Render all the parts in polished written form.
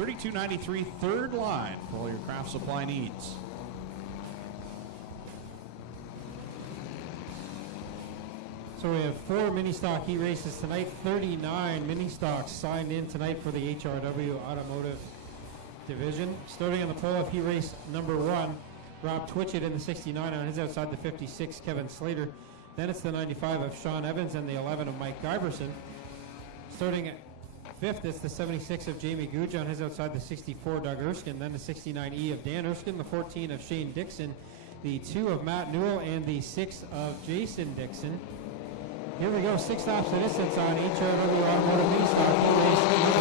3293 third line for all your craft supply needs. So we have 4 Ministock heat races tonight. 39 Ministocks signed in tonight for the HRW Automotive Division. Starting on the pole of heat race number 1, Rob Twitchett in the 69 on his outside the 56, Kevin Slater. Then it's the 95 of Sean Evans and the 11 of Mike Giberson. Starting at 5th, it's the 76 of Jamie Googe on his outside the 64, Doug Erskine. Then the 69E of Dan Erskine, the 14 of Shane Dixon, the 2 of Matt Newell, and the 6 of Jason Dixon. Here we go, 6 laps of distance on HRW Automotive Ministock heat race number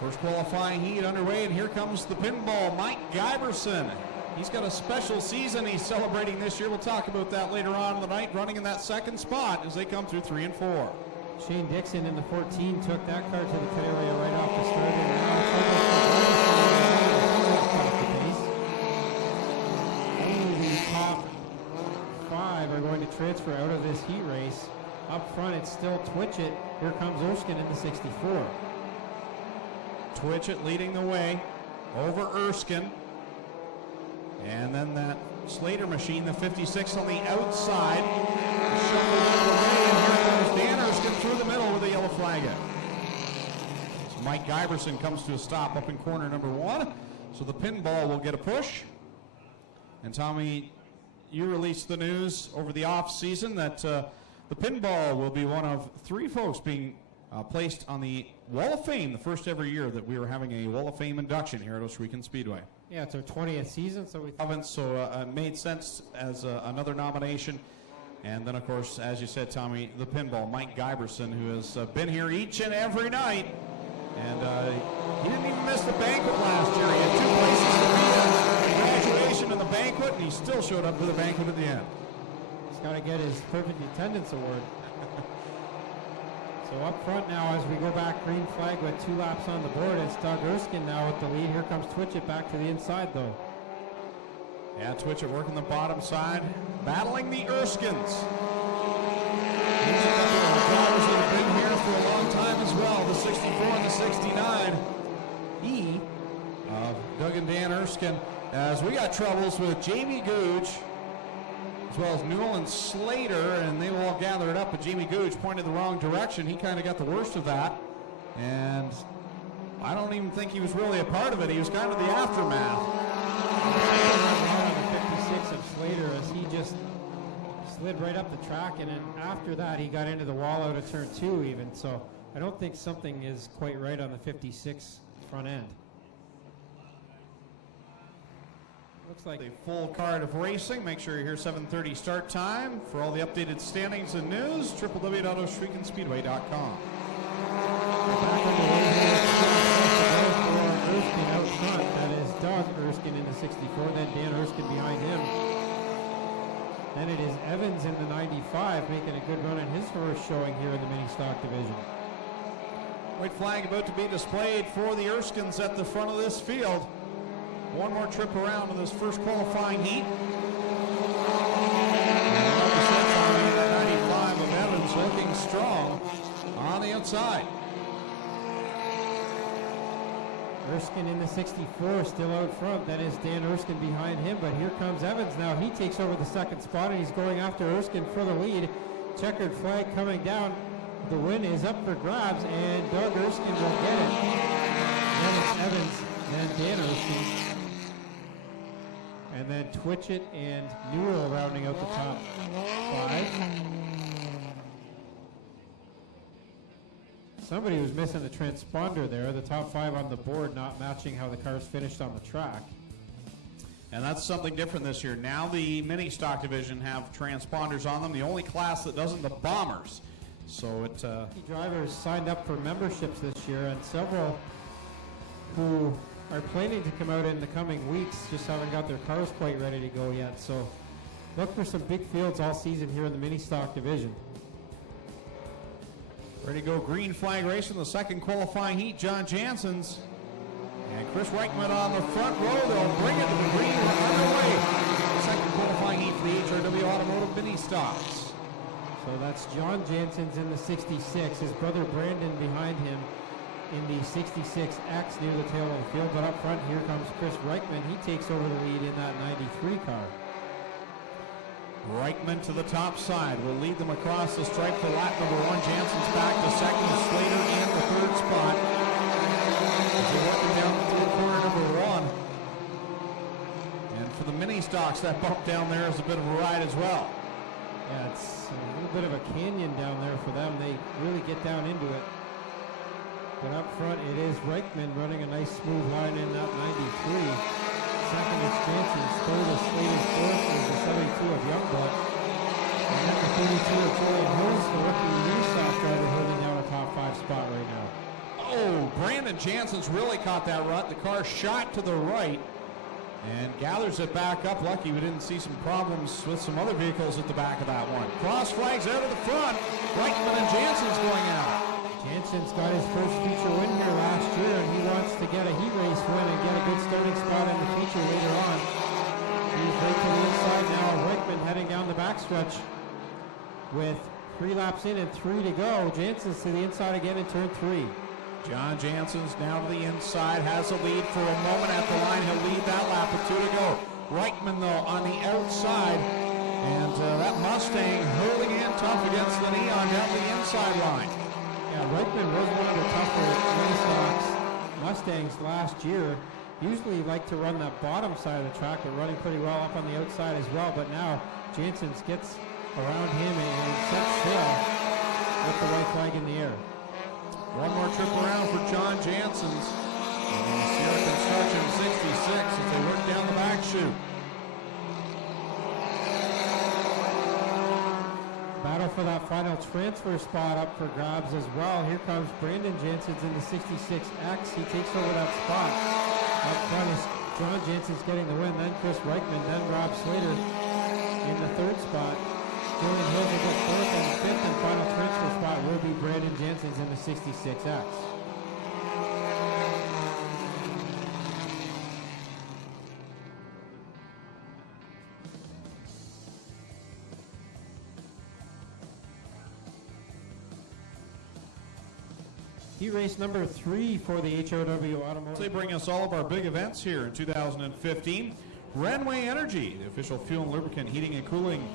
1. First qualifying heat underway, and here comes the pinball, Mike Giberson. He's got a special season he's celebrating this year. We'll talk about that later on in the night, running in that second spot as they come through 3 and 4. Shane Dixon in the 14 took that car to the pit area right off the start. And now the top 5 are going to transfer out of this heat race. Up front, it's still Twitchett. Here comes Erskine in the 64. Twitchett leading the way over Erskine. And then that Slater machine, the 56 on the outside. Shuffled out of the way, and here comes Dan Erskine through the middle with a yellow flag out. So Mike Giberson comes to a stop up in corner number 1. So the pinball will get a push. And Tommy, you released the news over the off season that the pinball will be one of 3 folks being placed on the Wall of Fame, the first ever year that we were having a Wall of Fame induction here at Ohsweken Speedway. Yeah, it's our 20th season, so we it made sense as another nomination. And then, of course, as you said, Tommy, the pinball, Mike Giberson, who has been here each and every night. And he didn't even miss the banquet last year. He had 2 places to be at graduation and the banquet, and he still showed up for the banquet at the end. He's got to get his perfect attendance award. So up front now, as we go back, green flag with 2 laps on the board. It's Doug Erskine now with the lead. Here comes Twitchett back to the inside, though. Yeah, Twitchett working the bottom side, battling the Erskines. These are the drivers that have been here for a long time as well. The 64 and the 69 of Doug and Dan Erskine. As we got troubles with Jamie Googe, as well as Newell and Slater, and they all gathered up, but Jamie Googe pointed the wrong direction. He kind of got the worst of that, and I don't even think he was really a part of it. He was kind of the aftermath. The 56 of Slater, as he just slid right up the track, and then after that he got into the wall out of turn 2 even, so I don't think something is quite right on the 56 front end. Looks like the full card of racing. Make sure you're here 7:30 start time. For all the updated standings and news, www.ohswekenspeedway.com. Back on the way here for Erskine out front. That is Doug Erskine in the 64, then Dan Erskine behind him. Then it is Evans in the 95 making a good run in his first showing here in the Ministock division. White flag about to be displayed for the Erskines at the front of this field. One more trip around in this first qualifying heat. And 95 of Evans looking strong on the outside. Erskine in the 64 still out front. That is Dan Erskine behind him, but here comes Evans now. He takes over the second spot and he's going after Erskine for the lead. Checkered flag coming down. The win is up for grabs and Doug Erskine will get it. Then it's Evans and Dan Erskine. And then Twitchett and Newell rounding out the top 5. Somebody was missing the transponder there. The top 5 on the board not matching how the cars finished on the track. And that's something different this year. Now the Ministock division have transponders on them. The only class that doesn't, the Bombers. So it... drivers signed up for memberships this year, and several who are planning to come out in the coming weeks just haven't got their cars quite ready to go yet. So look for some big fields all season here in the Ministock division. Ready to go green flag race in the second qualifying heat. John Jansen's and Chris Reichman on the front row. They'll bring it to the green. We're underway. Second qualifying heat for the HRW Automotive Ministocks. So that's John Jansen's in the 66. His brother Brandon behind him in the 66X near the tail of the field. But up front, here comes Chris Reichman. He takes over the lead in that 93 car. Reichman to the top side will lead them across the stripe for lap number 1. Jansen's back to second, Slater in the third spot. As they're working down through corner number 1. And for the Ministocks, that bump down there is a bit of a ride as well. Yeah, it's a little bit of a canyon down there for them. They really get down into it. But up front, it is Reichman running a nice smooth line in that 93. Second is Jansen. Third is Slater. Fourth is the 72 of Youngblood. And then the 32 of Julian Hills, the rookie Ministock driver, holding down a top 5 spot right now. Oh, Brandon Jansen's really caught that rut. The car shot to the right and gathers it back up. Lucky we didn't see some problems with some other vehicles at the back of that one. Cross flags out of the front. Reichman and Jansen's going out. Jansen's got his first feature win here last year, and he wants to get a heat race win and get a good starting spot in the feature later on. He's right to the inside now. Reichman heading down the backstretch with 3 laps in and 3 to go. Jansen's to the inside again in turn 3. John Jansen's now to the inside, has a lead for a moment at the line. He'll lead that lap with 2 to go. Reichman, though, on the outside, and that Mustang holding in tough against the Neon down the inside line. Yeah, Reichman was one of the tougher Ministocks Mustangs last year. Usually like to run that bottom side of the track, but running pretty well up on the outside as well. But now Jansen's gets around him and sets sail with the white flag in the air. One more trip around for John Jansen's. And Sierra Construction 66 as they work down the back chute. Battle for that final transfer spot up for grabs as well. Here comes Brandon Jansen's in the 66X. He takes over that spot. Up front is John Jansen's getting the win, then Chris Reichman, then Rob Slater in the third spot. Julian Hills will go fourth, and the fifth and final transfer spot will be Brandon Jansen's in the 66X. Heat race number 3 for the HRW Automotive. They bring us all of our big events here in 2015. Renway Energy, the official fuel and lubricant heating and cooling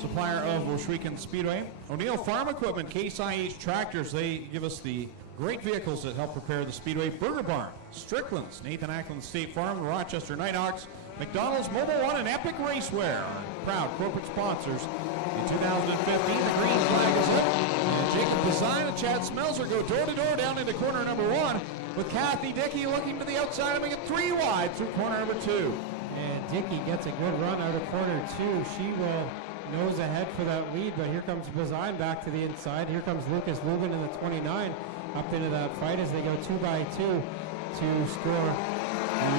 supplier of Washougal Speedway. O'Neill Farm Equipment, Case IH Tractors, they give us the great vehicles that help prepare the Speedway. Burger Barn, Strickland's, Nathan Ackland State Farm, Rochester Nighthawks, McDonald's, Mobile One, and Epic Racewear, proud corporate sponsors. In 2015, the green flag is up, and Jacob Design and Chad Smelser go door-to-door down into corner number 1, with Kathy Dickey looking to the outside and make it 3 wide through corner number 2. And Dickey gets a good run out of corner 2. She will nose ahead for that lead, but here comes Bazine back to the inside. Here comes Lucas Lubin in the 29 up into that fight as they go 2 by 2 to score the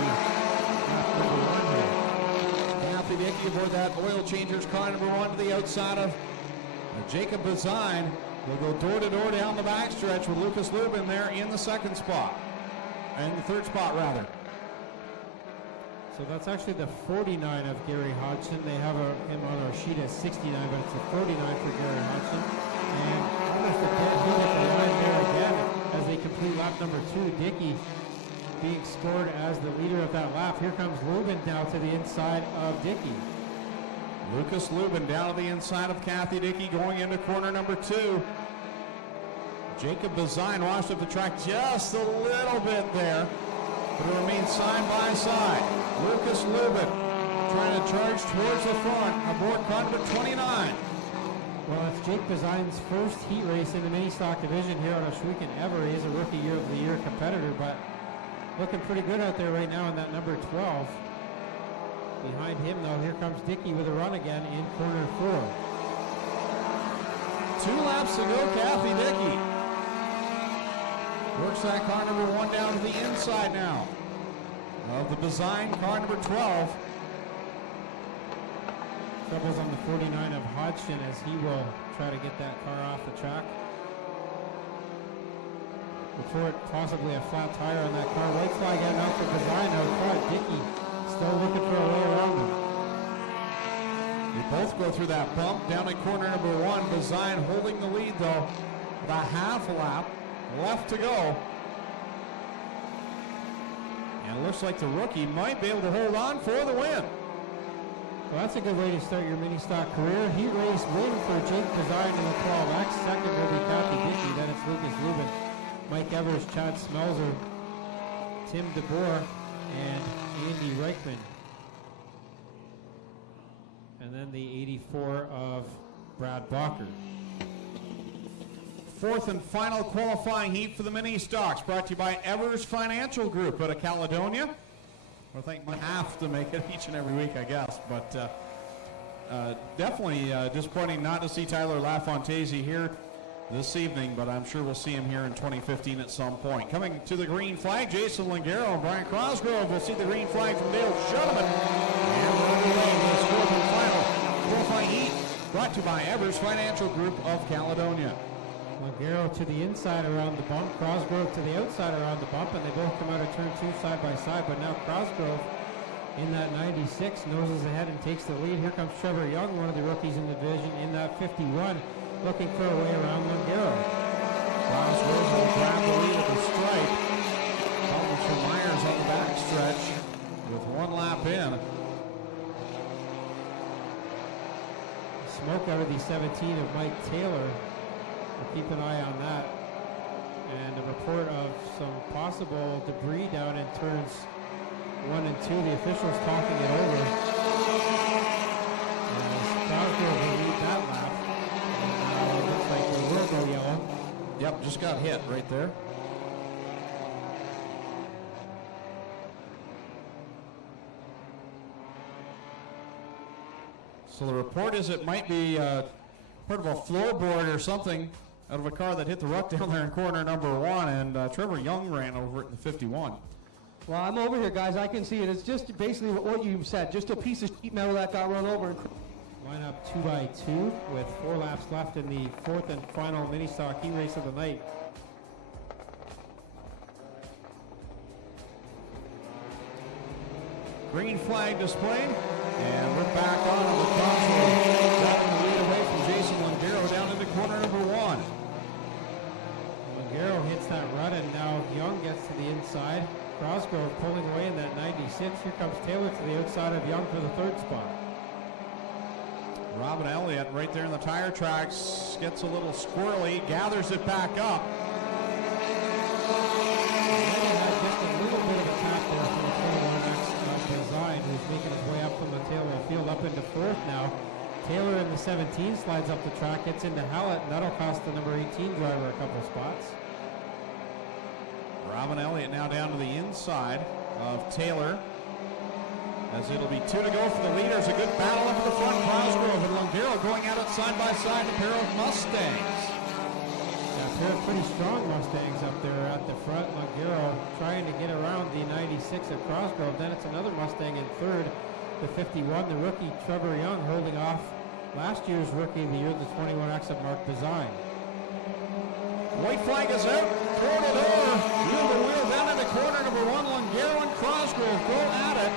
lap number 1 here. Kathy Dickey aboard that oil changers car number 1 to the outside of Jacob Bazine. They'll go door-to-door down the backstretch with Lucas Lubin there in the second spot. And the third spot, rather. So that's actually the 49 of Gary Hodgson. They have him on our sheet as 69, but it's a 49 for Gary Hodgson. And almost a dead heat at the line there again as they complete lap number 2. Dickey being scored as the leader of that lap. Here comes Lubin now to the inside of Dickey. Lucas Lubin down to the inside of Kathy Dickey going into corner number 2. Jacob Bazine washed up the track just a little bit there, but it remains side by side. Lucas Lubin trying to charge towards the front aboard car number 29. Well, it's Jake Bazine's first heat race in the Ministock division here on Washougal ever. He is a Rookie Year of the Year competitor, but looking pretty good out there right now in that number 12. Behind him, though, here comes Dickey with a run again in corner 4. 2 laps to go, Kathy Dickey. Works that car number 1 down to the inside now of the Bazine car number 12. Troubles on the 49 of Hodgson as he will try to get that car off the track. Report possibly a flat tire on that car. White flag out now for Bazine out front. Dickey still looking for a way around him. They both go through that bump down in corner number 1. Design holding the lead though. With a half lap left to go. And it looks like the rookie might be able to hold on for the win. Well, that's a good way to start your mini stock career. Heat race win for Jake Design in the 12X. Second will be Kathy Dickey. Then it's Lucas Lubin, Mike Evers, Chad Smelzer, Tim DeBoer, and Andy Reichman. And then the 84 of Brad Bacher. Fourth and final qualifying heat for the mini stocks, brought to you by Evers Financial Group out of Caledonia. I think we have to make it each and every week, I guess, but definitely disappointing not to see Tyler LaFontese here this evening, but I'm sure we'll see him here in 2015 at some point. Coming to the green flag, Jason Langaro and Brian Crosgrove will see the green flag from Dale Shuttleman. And we're underway with this fourth and final qualifying heat, brought to you by Evers Financial Group of Caledonia. Langaro to the inside around the bump, Crosgrove to the outside around the bump, and they both come out of turn 2 side by side, but now Crosgrove in that 96 noses ahead and takes the lead. Here comes Trevor Young, one of the rookies in the division, in that 51, looking for a way around Langaro. Crosgrove will grab the lead at the stripe. Helmet for Myers on the backstretch with 1 lap in. Smoke out of the 17 of Mike Taylor. We'll keep an eye on that. And a report of some possible debris down in turns 1 and 2. The officials talking it over. As Crosgrove will lead that lap. And now it looks like we will go yellow. Yep, just got hit right there. So the report is it might be part of a floorboard or something out of a car that hit the ruck down there in corner number 1, and Trevor Young ran over it in the 51. Well, I'm over here, guys. I can see it. It's just basically what you said, just a piece of sheet metal that got run over. Line up 2 by 2 with 4 laps left in the fourth and final mini stock heat race of the night. Green flag displayed, and we're back on the console. Grabbing the lead away from Jason Langaro down into corner number 1. Langaro hits that rut, and now Young gets to the inside. Crosgrove pulling away in that 96. Here comes Taylor to the outside of Young for the 3rd spot. Robin Elliott right there in the tire tracks gets a little squirrely, gathers it back up. Had just a little bit of a tap there from the 21X Design, who's making his way up from the tail of the field up into 4th now. Taylor in the 17 slides up the track, gets into Hallett, and that'll cost the number 18 driver a couple spots. Robin Elliott now down to the inside of Taylor, as it'll be 2 to go for the leaders. A good battle up at the front. Crosgrove and Langaro going at it side by side, a pair of Mustangs. Yeah, a pair of pretty strong Mustangs up there at the front. Langaro trying to get around the 96 of Crosgrove. Then it's another Mustang in 3rd, the 51, the rookie Trevor Young holding off last year's rookie of the year, the 21X of Mark Design. White flag is out. Toward the door. Wheel to wheel down into corner number 1. Langaro and Crosgrove go at it.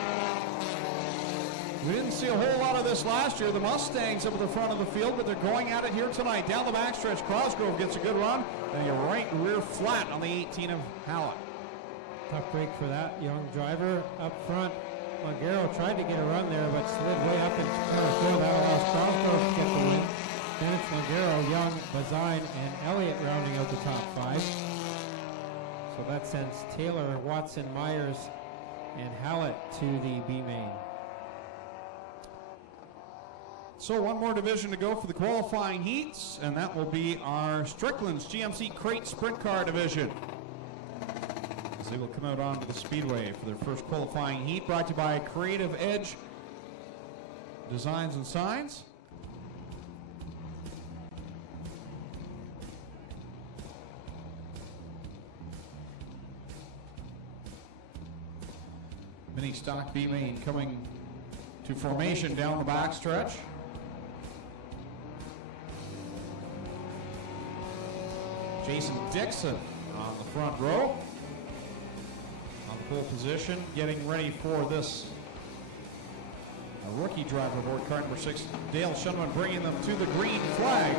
We didn't see a whole lot of this last year. The Mustangs up at the front of the field, but they're going at it here tonight. Down the backstretch, Crosgrove gets a good run, and a right rear flat on the 18 of Hallett. Tough break for that young driver up front. Langaro tried to get a run there, but slid way up into corner 4. That allows Crosgrove to get the win. Then it's Langaro, Young, Bazine, and Elliott rounding out the top 5. So that sends Taylor, Watson, Myers, and Hallett to the B main. So one more division to go for the qualifying heats, and that will be our Strickland's GMC Crate Sprint Car division, as they will come out onto the speedway for their first qualifying heat, brought to you by Creative Edge Designs and Signs. Mini stock B main coming to formation down the backstretch. Jason Dixon on the front row, on the pole position, getting ready for this A rookie driver aboard car number 6. Dale Shunman bringing them to the green flag.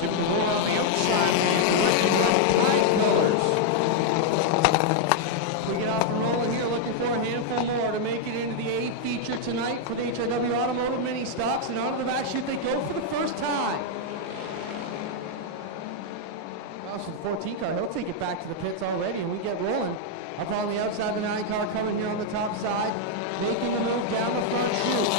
Tim DeBoer on the outside. Red and white colors. We get off and rolling here, looking for a handful more to make it into the 8th feature tonight for the HRW Automotive Mini Stocks. And onto the back chute they go for the first time. Austin 14 car, he'll take it back to the pits already, and we get rolling. Up on the outside, the 9 car coming here on the top side, making the move down the front chute.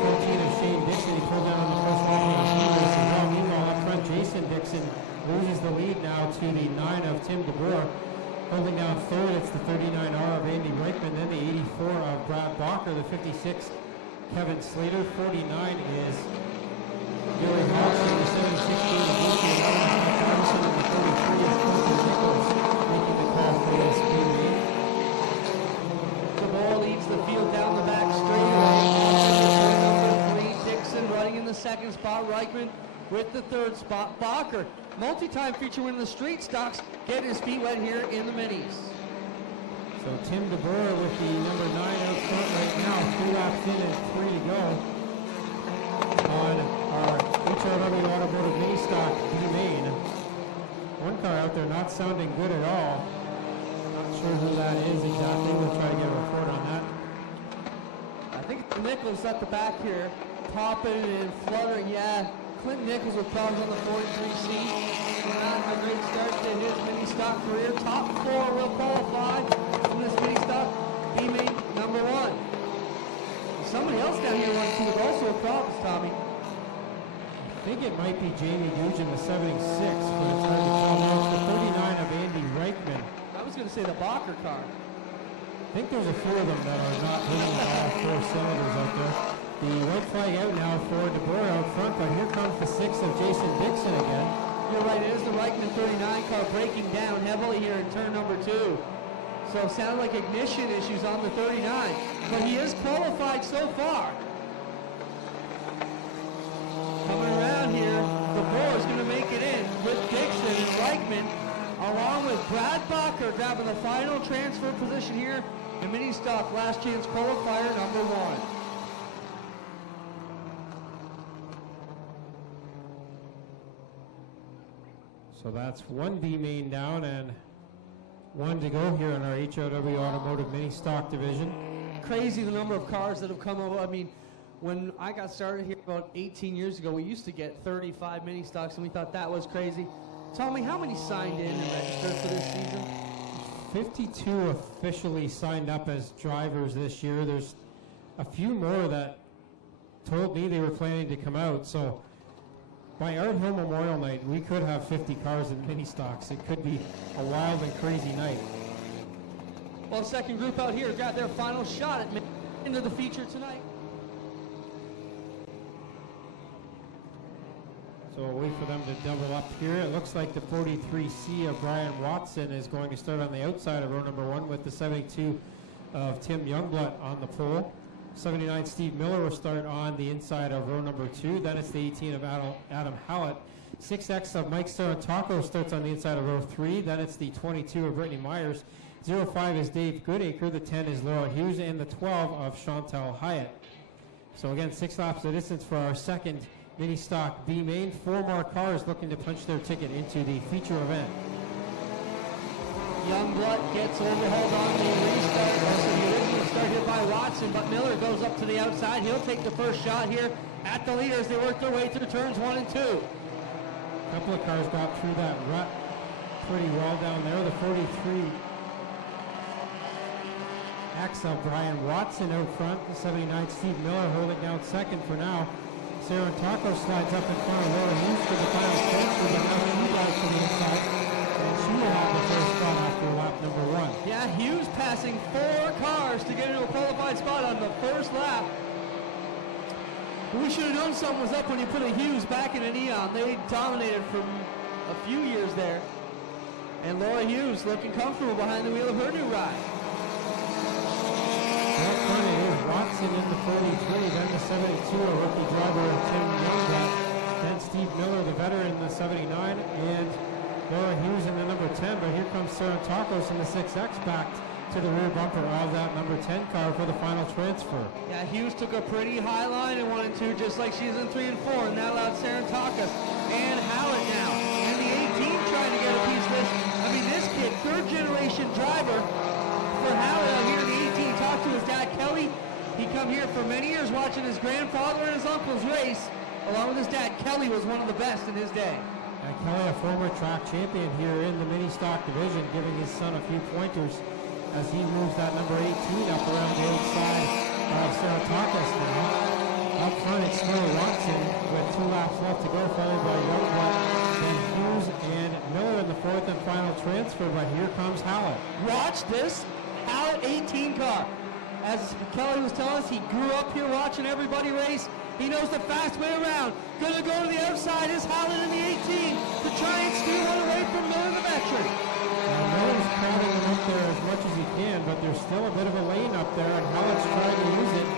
14 of Shane Dixon, he pulled down on the first lap of the heat race as well. Meanwhile, up front, Jason Dixon loses the lead now to the 9 of Tim DeBoer. Holding down third, it's the 39R of Andy Reichman, then the 84 of Brad Bacher, the 56 Kevin Slater, 49 is Gary Hodgson, the 76 of Wilkie, and Mike Anderson, and the 43 is Quentin Nichols, making the call for this B-main. DeBoer leads the field down the back straightaway. Number 3, Dixon running in the 2nd spot. Reichman with the 3rd spot. Bacher, multi-time feature win in the street stocks, getting his feet wet here in the minis. So Tim DeBoer with the number 9 out front right now, 3 laps in and 3 to go on our HRW Automotive Mini Stock B-Main. One car out there not sounding good at all. Not sure who that is exactly. We'll try to get a report on that. I think Nichols at the back here, popping and fluttering. Yeah, Clinton Nichols with problems on the 43C. Not a great start to his mini stock career. Top 4 will qualify from this mini stock B-Main number 1. Somebody else down here runs with also a problem, Tommy. I think it might be Jamie Guggen, the 76, but it's hard to tell. Now it's the 39 of Andy Reichman. I was going to say the Bacher car. I think there's a few of them that are not hitting all 4 cylinders out there. The white flag out now for DeBoer out front, but here comes the 6 of Jason Dixon again. You're right, it is the Reichman 39 car breaking down heavily here in turn number 2. So it sounded like ignition issues on the 39, but he is qualified so far. Coming around here, DeBoer is going to make it in with Dixon and Reichman, along with Brad Bacher grabbing the final transfer position here in mini stock last chance qualifier number 1. So that's one B-main down and 1 to go here in our HRW Automotive Mini Stock Division. Crazy the number of cars that have come over. I mean, when I got started here about 18 years ago, we used to get 35 mini stocks, and we thought that was crazy. Tell me, how many signed in and registered for this season? 52 officially signed up as drivers this year. There's a few more that told me they were planning to come out. So by Art Hill Memorial Night, we could have 50 cars in mini stocks. It could be a wild and crazy night. Well, the second group out here got their final shot at into the feature tonight. So we'll wait for them to double up here. It looks like the 43C of Brian Watson is going to start on the outside of row number 1 with the 72 of Tim Youngblood on the pole. 79 Steve Miller will start on the inside of row number 2. Then it's the 18 of Adam Hallett. 6X of Mike Sarantacco starts on the inside of row 3. Then it's the 22 of Brittany Myers. 05 is Dave Goodacre. The 10 is Laura Hughes. And the 12 of Chantal Hyatt. So again, 6 laps of distance for our second mini stock B main. 4 more cars looking to punch their ticket into the feature event. Youngblood gets overhauled on the restart. Also the original start here by Watson, but Miller goes up to the outside. He'll take the first shot here at the leader as they work their way through turns 1 and 2. A couple of cars got through that rut pretty well down there. The 43 X of Brian Watson out front. The 79 Steve Miller holding down second for now. Sarantacco slides up in front of Laura Hughes for the final transfer, but now she drives to the inside, and she will have the first spot after lap number 1. Yeah, Hughes passing 4 cars to get into a qualified spot on the first lap. We should have known something was up when you put a Hughes back in an Eon. They dominated for a few years there. And Laura Hughes looking comfortable behind the wheel of her new ride. Up front it is Watson in the 43, then the 72, a rookie driver Tim Youngblood, then Steve Miller, the veteran, the 79, and Laura Hughes in the number 10, but here comes Sarantacos in the 6X backed to the rear bumper of that number 10 car for the final transfer. Yeah, Hughes took a pretty high line in 1 and 2, just like she is in 3 and 4, and that allowed Sarantakas and Hallett now. And the 18 trying to get a piece of this. I mean, this kid, third-generation driver for Hallett out here in the 18. Talked to his dad, Kelly. He come here for many years watching his grandfather and his uncles race. Along with his dad, Kelly was one of the best in his day. And Kelly, a former track champion here in the Ministock division, giving his son a few pointers as he moves that number 18 up around the outside of Sarantakas now. Up front, it's still Watson with 2 laps left to go, followed by Youngblood, then Hughes and Miller in the 4th and final transfer, but here comes Hallett. Watch this Hallett 18 car. As Kelly was telling us, he grew up here watching everybody race. He knows the fast way around. Gonna go to the outside is Hallett in the 18 to try and steal one away from Miller, the veteran. Miller's crowding him up there as much as he can, but there's still a bit of a lane up there, and Hallett's trying to use it.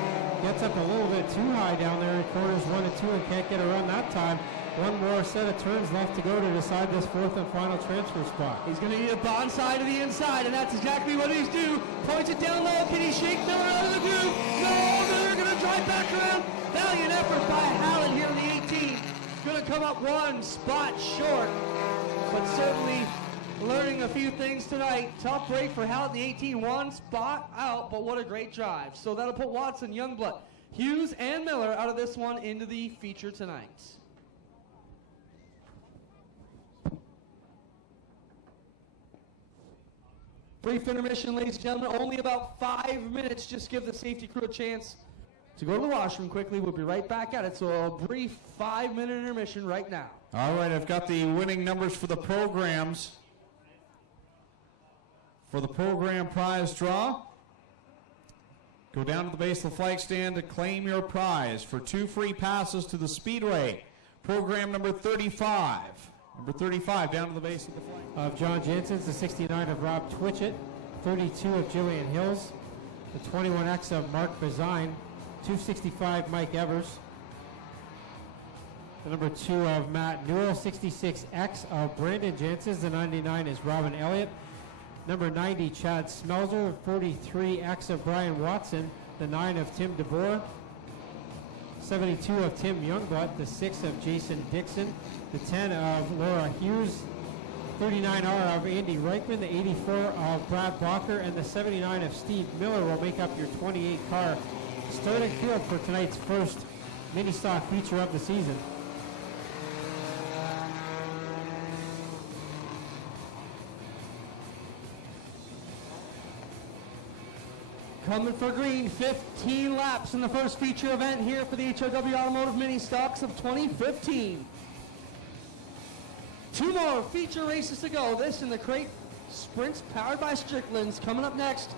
Gets up a little bit too high down there in corners 1 and 2 and can't get a run that time. One more set of turns left to go to decide this 4th and final transfer spot. He's going to need a bonsai to the inside, and that's exactly what he's due. Points it down low. Can he shake Miller out of the groove? No, Miller going to drive back around. Valiant effort by Hallett here in the 18. Going to come up 1 spot short, but certainly learning a few things tonight. Tough break for Hallett in the 18. 1 spot out, but what a great drive. So that'll put Watson, Youngblood, Hughes, and Miller out of this one into the feature tonight. Brief intermission, ladies and gentlemen. Only about 5 minutes. Just give the safety crew a chance to go to the washroom quickly. We'll be right back at it. So a brief 5-minute intermission right now. All right, I've got the winning numbers for the programs. For the program prize draw, go down to the base of the flag stand to claim your prize for 2 free passes to the Speedway. Program number 35. Number 35 down to the base of the flag. Of John Jansen's, the 69 of Rob Twitchett, 32 of Jillian Hills, the 21X of Mark Bazine, 265 Mike Evers, the number 2 of Matt Newell, 66X of Brandon Jansen's, the 99 is Robin Elliott, number 90 Chad Smelzer, 43X of Brian Watson, the 9 of Tim DeBoer, 72 of Tim Youngblood, the 6 of Jason Dixon, the 10 of Laura Hughes, 39R of Andy Reichman, the 84 of Brad Bacher, and the 79 of Steve Miller will make up your 28-car starting field for tonight's first Ministock feature of the season. Coming for green, 15 laps in the first feature event here for the HRW Automotive Ministocks of 2015. 2 more feature races to go. This in the crate sprints powered by Strickland's coming up next.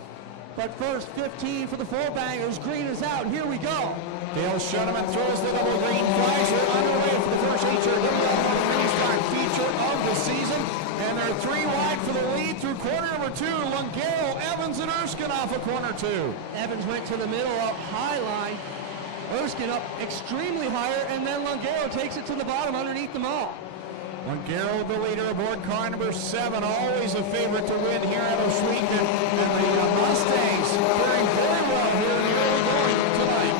But first, 15 for the 4-bangers. Green is out. Here we go. Dale Shuneman throws the double green flags. We're underway for the first HRW Automotive Ministock feature of the season. And they're 3 wide for the lead through corner number 2. Lungaro, Evans, and Erskine off of corner 2. Evans went to the middle up high line. Erskine up extremely higher, and then Lungaro takes it to the bottom underneath them all. Lungaro, the leader aboard car number 7, always a favorite to win here at Oswego. And the Mustangs faring very well here in the early going tonight.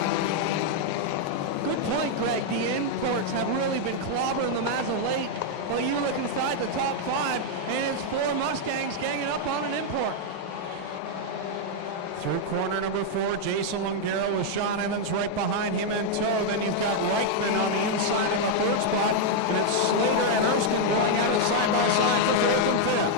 Good point, Greg. The imports have really been clobbering them as of late. But you look inside the top 5, and it's 4 Mustangs ganging up on an import. Through corner number 4, Jason Lungaro with Sean Evans right behind him in tow. Then you've got Reichman on the inside in the 3rd spot. And it's Slater and Erskine going at it side by side for 4th and 5th.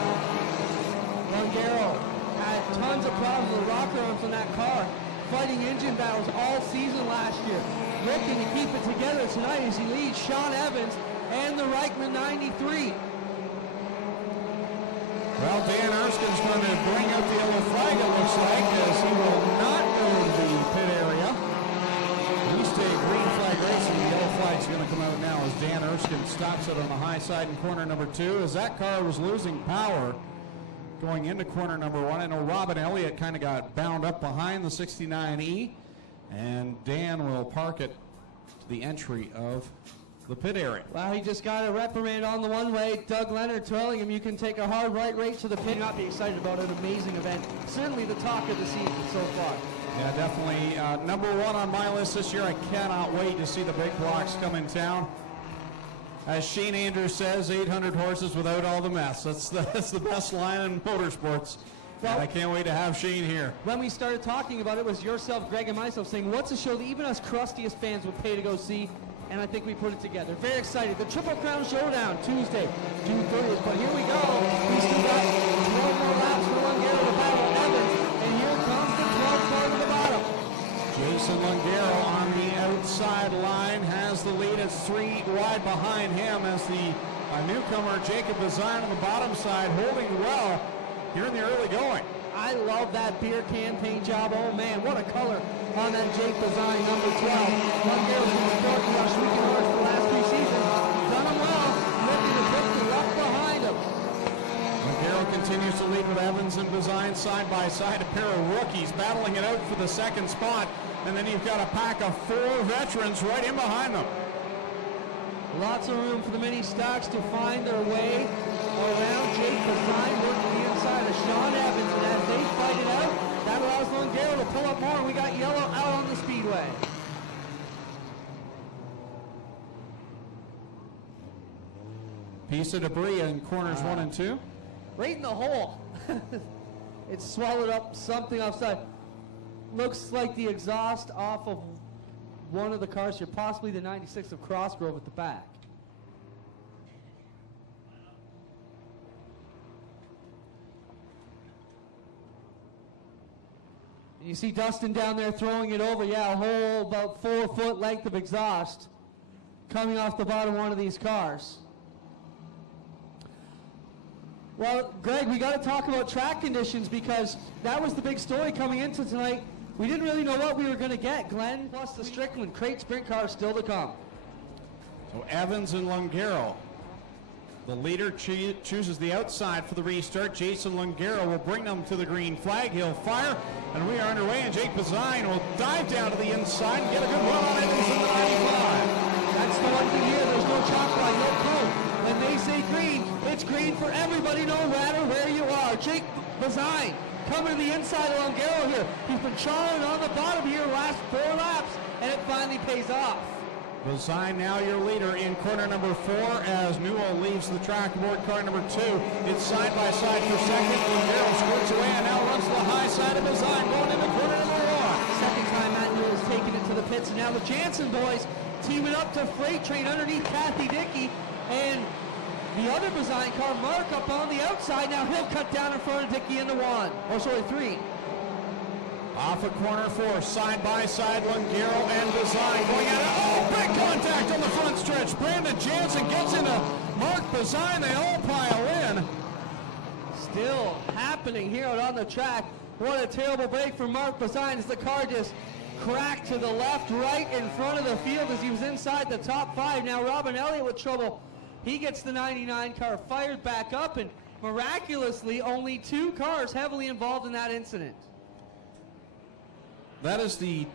Lungaro had tons of problems with rocker arms in that car, fighting engine battles all season last year. Looking to keep it together tonight as he leads Sean Evans and the Reichman 93. Well, Dan Erskine's going to bring out the yellow flag, it looks like, as he will not go to the pit area. We stay green flag racing. The yellow flag's going to come out now as Dan Erskine stops it on the high side in corner number 2. As that car was losing power going into corner number 1. I know Robin Elliott kind of got bound up behind the 69E, and Dan will park it to the entry of the pit area. Well, he just got a reprimand on the one-way. Doug Leonard telling him you can take a hard right to the pit. Not be excited about an amazing event. Certainly the talk of the season so far. Yeah, definitely number one on my list this year. I cannot wait to see the big blocks come in town. As Shane Andrews says, 800 horses without all the mess. That's the best line in motorsports. Well, and I can't wait to have Shane here. When we started talking about it, was yourself, Greg, and myself saying, what's a show that even us crustiest fans would pay to go see? And I think we put it together. Very excited. The Triple Crown Showdown, Tuesday, June 30th. But here we go. We still got 12 more laps for Lungero to battle Evans. And here comes the 12th car to the bottom. Jason Lungero on the outside line has the lead. It's 3 wide behind him as the newcomer Jacob Bazine on the bottom side holding well here in the early going. I love that beer can paint job. Oh man, what a color on that Jake Bazine number 12. Lungero's been sporting our sweeping horse for the last 3 seasons. Done him well, looking to put the luck behind him. Lungero continues to lead with Evans and Bazine side by side, a pair of rookies battling it out for the second spot. And then you've got a pack of 4 veterans right in behind them. Lots of room for the Ministocks to find their way around Jake Bazine, working the inside of Sean Evans. And as they fight it out, that allows Lungero to pull up more. We got yellow out on the speedway. Piece of debris in corners 1 and 2. Right in the hole. It swallowed up something outside. Looks like the exhaust off of one of the cars here, possibly the 96 of Crossgrove at the back. You see Dustin down there throwing it over. Yeah, a whole about 4-foot length of exhaust coming off the bottom of one of these cars. Well, Greg, we got to talk about track conditions because that was the big story coming into tonight. We didn't really know what we were going to get. Glenn plus the Strickland crate sprint car still to come. So Evans and Lungero. The leader chooses the outside for the restart. Jason Lungero will bring them to the green flag. He'll fire, and we are underway, and Jake Bazine will dive down to the inside and get a good run on Evans in the 95. That's the one thing here. There's no chalk line, no cone. When they say green, it's green for everybody, no matter where you are. Jake Bazine coming to the inside of Lungero here. He's been charring on the bottom here last 4 laps, and it finally pays off. Bazine now your leader in corner number 4 as Newell leaves the track aboard car number 2. It's side by side for second. Lungero squirts away and now runs to the high side of Bazine going into corner number 1. Second time Matt Newell's taking it to the pits, and now the Jansen boys teaming up to freight train underneath Kathy Dickey, and the other Bazine car, Mark, up on the outside. Now he'll cut down in front of Dickey into 1. Oh, sorry, 3. Off of corner 4, side by side, Lungero and Bazine going at it. Oh, big contact on the front stretch. Brandon Jansen gets into Mark Bazine. They all pile in. Still happening here out on the track. What a terrible break for Mark Bazine as the car just cracked to the left, right in front of the field as he was inside the top 5. Now Robin Elliott with trouble. He gets the 99 car fired back up, and miraculously only 2 cars heavily involved in that incident. That is the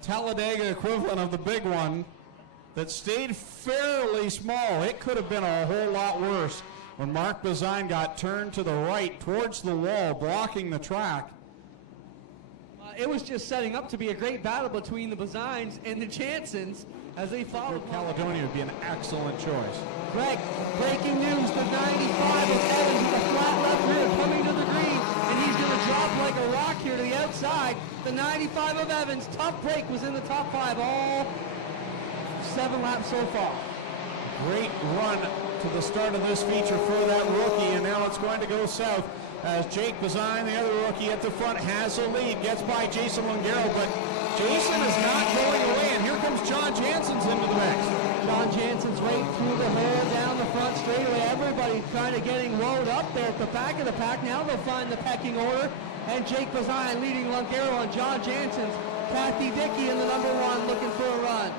Talladega equivalent of the big one that stayed fairly small. It could have been a whole lot worse when Mark Bazine got turned to the right towards the wall, blocking the track. It was just setting up to be a great battle between the Bazines and the Jansens as they followed. Caledonia would be an excellent choice. Greg, breaking news, the 95 of Evans with a flat left rear coming to the green, and he's going to drop like a rock here to the outside. The 95 of Evans, tough break, was in the top 5 all 7 laps so far. Great run to the start of this feature for that rookie, and now it's going to go south as Jake Bazine, the other rookie at the front, has a lead, gets by Jason Lungero, but Jason is not going away, and here comes John Jansen's into the mix. John Jansen's right through the hole down the front straightaway. Everybody kind of getting loaded up there at the back of the pack. Now they'll find the pecking order, and Jake Bazine leading Lungero on John Jansen's. Kathy Dickey in the number 1 looking for a run.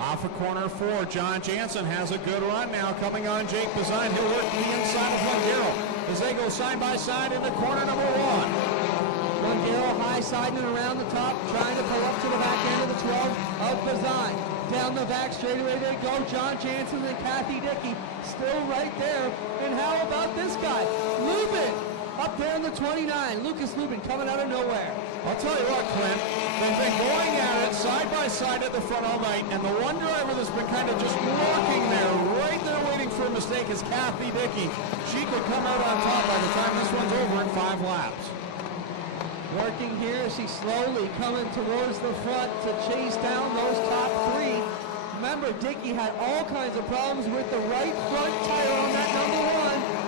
Off of corner 4, John Jansen has a good run now coming on Jake Bazine. He'll work to the inside of Lungero as they go side by side into corner number 1. Lungero high siding around the top, trying to pull up to the back end of the 12 of Bazine. Down Down the back straightaway they go. John Jansen and Kathy Dickey still right there. And how about this guy? Lubin up there in the 29. Lucas Lubin coming out of nowhere. I'll tell you what, Clint, they've been going at it side by side at the front all night, and the one driver that's been kind of just walking there, right there waiting for a mistake is Kathy Dickey. She could come out on top by the time this one's over in 5 laps. Working here, she's slowly coming towards the front to chase down those top 3. Remember, Dickey had all kinds of problems with the right front tire on that number 1.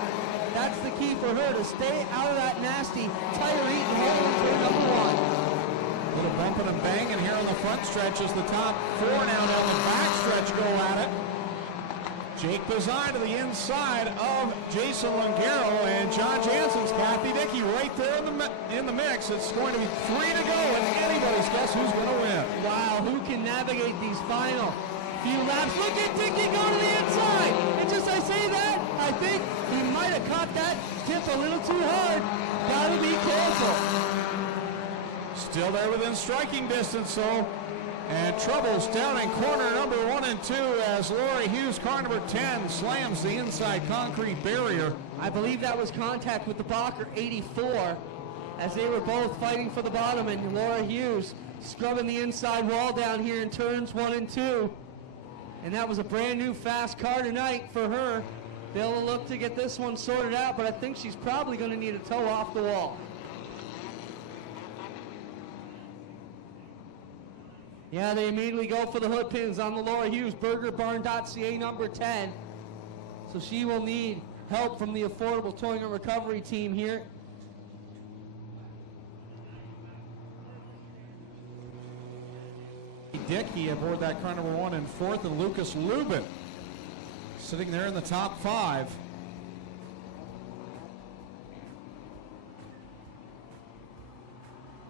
That's the key for her, to stay out of that nasty tire-eating hole into number 1. Little bumping and banging here on the front stretch as the top 4 now down the back stretch go at it. Jake Bazai to the inside of Jason Longaro, and John Jansen's Kathy Dickey right there in the mix. It's going to be 3 to go, and anybody's guess who's going to win. Wow, who can navigate these final few laps? Look at Dickey go to the inside. And just I say that, I think he might have caught that tip a little too hard. Gotta be careful. Still there within striking distance, though. And troubles down in corner number 1 and 2 as Laura Hughes, car number 10, slams the inside concrete barrier. I believe that was contact with the Bacher 84 as they were both fighting for the bottom, and Laura Hughes scrubbing the inside wall down here in turns 1 and 2. And that was a brand new fast car tonight for her. They'll look to get this one sorted out, but I think she's probably going to need a tow off the wall. Yeah, they immediately go for the hood pins on the Laura Hughes, BurgerBarn.ca number 10. So she will need help from the Affordable Towing and Recovery team here. Dickey aboard that car number 1 in 4th, and Lucas Lubin sitting there in the top 5.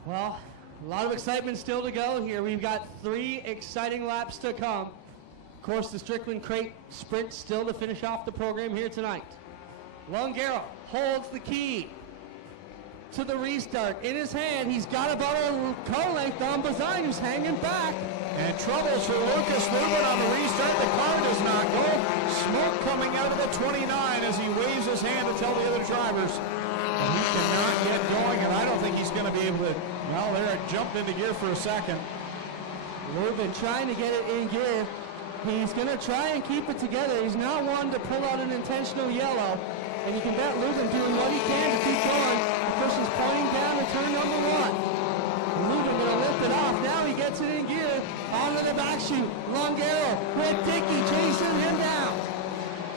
Well, a lot of excitement still to go here. We've got 3 exciting laps to come. Of course, the Strickland Crate Sprint still to finish off the program here tonight. Longaro holds the key to the restart. In his hand, he's got about a car length on Bazine, who's hanging back. And troubles for Lucas Lubin on the restart. The car does not go. Smoke coming out of the 29 as he waves his hand to tell the other drivers that he cannot get going, and I don't think he's going to be able to. Well, there it jumped into gear for a second. Lubin trying to get it in gear. He's going to try and keep it together. He's not one to pull out an intentional yellow, and you can bet Lubin doing what he can to keep going. The person's pointing down to turn number 1. Lubin going to lift it off. Now he gets it in gear. Onto the back chute. Longaro with Dickey chasing him down.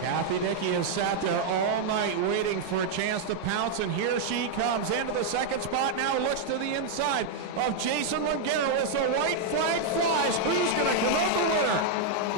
Kathy Dickey has sat there all night waiting for a chance to pounce, and here she comes into the second spot now, looks to the inside of Jason Longaro as the white flag flies. Who's going to come out the winner?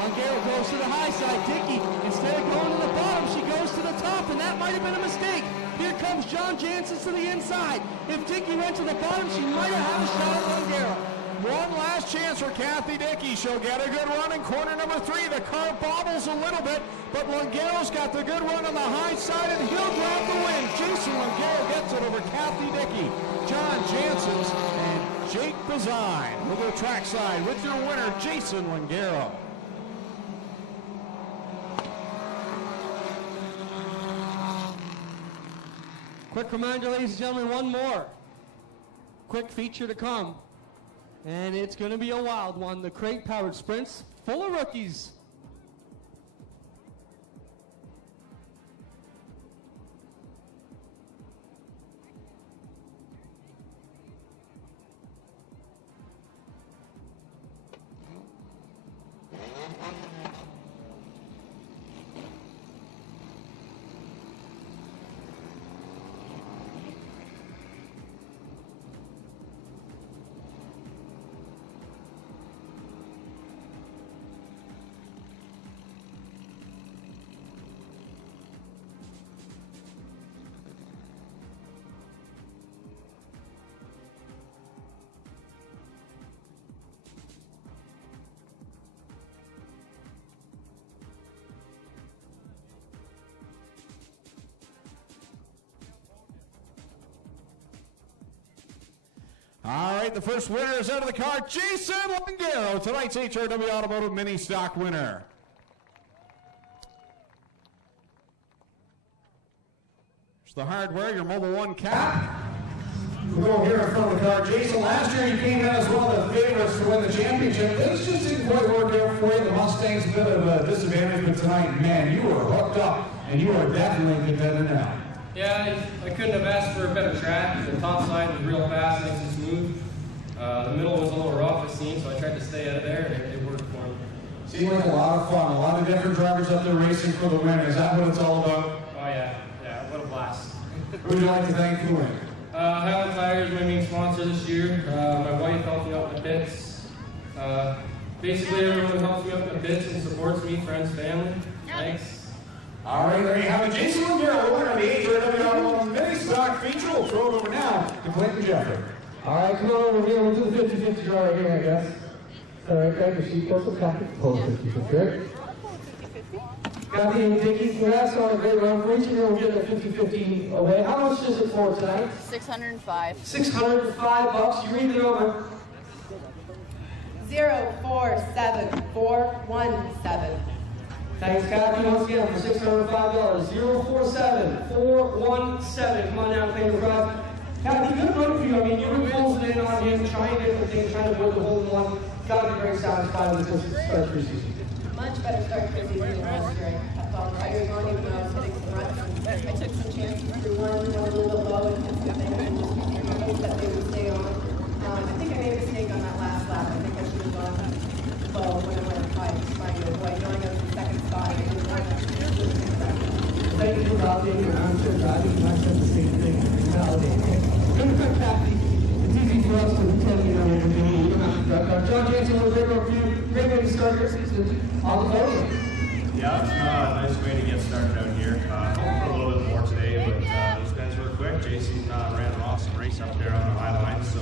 Longaro goes to the high side. Dickey, instead of going to the bottom, she goes to the top, and that might have been a mistake. Here comes John Jansen to the inside. If Dickey went to the bottom, she might have had a shot at Longaro. One last chance for Kathy Dickey. She'll get a good run in corner number 3. The car bobbles a little bit, but Longaro's got the good run on the high side, and he'll grab the win. Jason Longaro gets it over Kathy Dickey. John Jansen's and Jake Bazine will go trackside with your winner, Jason Longaro. Quick reminder, ladies and gentlemen, one more quick feature to come. And it's going to be a wild one. The crate-powered sprints full of rookies. right, the first winner is out of the car, Jason Langaro, tonight's HRW Automotive Mini Stock winner. There's the hardware, your Mobile One cap. We'll go here in front of the car. Jason, last year you came in as one of the favorites to win the championship. This just didn't quite work out for you. The Mustang's a bit of a disadvantage, but tonight, man, you were hooked up, and you are definitely a contender now. Yeah, I couldn't have asked for a better track. The top side was real fast, nice and smooth. The middle was a little rough, it seemed, so I tried to stay out of there, and it worked for me. Seemed like a lot of fun. A lot of different drivers up there racing for the win. Is that what it's all about? Oh yeah, what a blast. Who would you like to thank for the win? Highland Tires, my main sponsor this year. My wife helped me out in the pits. Basically, everyone who helps me out in the pits and supports me, friends, family. Thanks. All right, there you have it. Jason Langaro, winner of the HRW Automotive Mini Stock feature. We'll throw it over now to Clinton Jeffrey. All right, come on over here. We'll do the 50-50 draw right here, I guess. All right, grab your seat. Pull some copy. Pull 50-50, right? Kathy and Dickie, congrats on a great run for each of you. We'll get a 50-50 away. How much is it for tonight? $605. $605. You read the number. 047417. Thanks, Kathy, once again for $605. 047417. Come on down, claim the prize. Kathy, good run for you. I mean, you were closing in on him, trying different things, trying to avoid the hole in one. Got to be very satisfied with this start preseason. Much better start for the season than last year. I kept all the tires on even though I was hitting some ruts. I took some chances through one, went a little bit low and hit something and just hoped that they would stay on. I think I made a mistake on that last lap. I think I should have gone low when I went high. My boy, knowing I was in second spot, I didn't want to Thank you for validating your answer, driving. I said the same thing. Validating. Good, Kathy. It's easy for us to tell you what we're doing. You don't have to drive. John Jansen, what a great review. Great way to start your season on the podium. Yeah, it's a nice way to get started out here. Hoping for a little bit more today, but those guys were quick. Jason ran an awesome race up there on the high line, so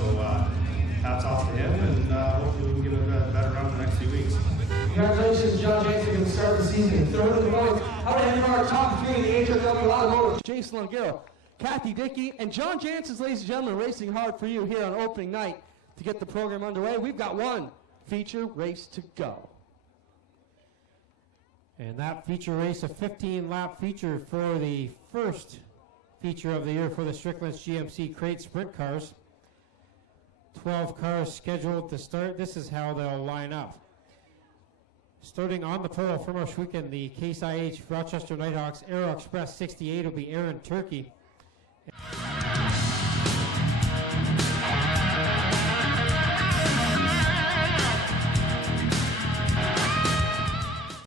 hats off to him, and hopefully we can give it a better run the next few weeks. Congratulations, John Jansen, going to start the season. Third of the points. Out of our top three in the HRW Automotive. Jason Langaro, Kathy Dickey, and John Jansen, ladies and gentlemen, racing hard for you here on opening night to get the program underway. We've got one feature race to go. And that feature race, a 15-lap feature for the first feature of the year for the Strickland's GMC Crate Sprint cars. 12 cars scheduled to start. This is how they'll line up. Starting on the pole from Oshwiken, the Case IH Rochester Nighthawks Aero Express 68 will be Aaron Turkey.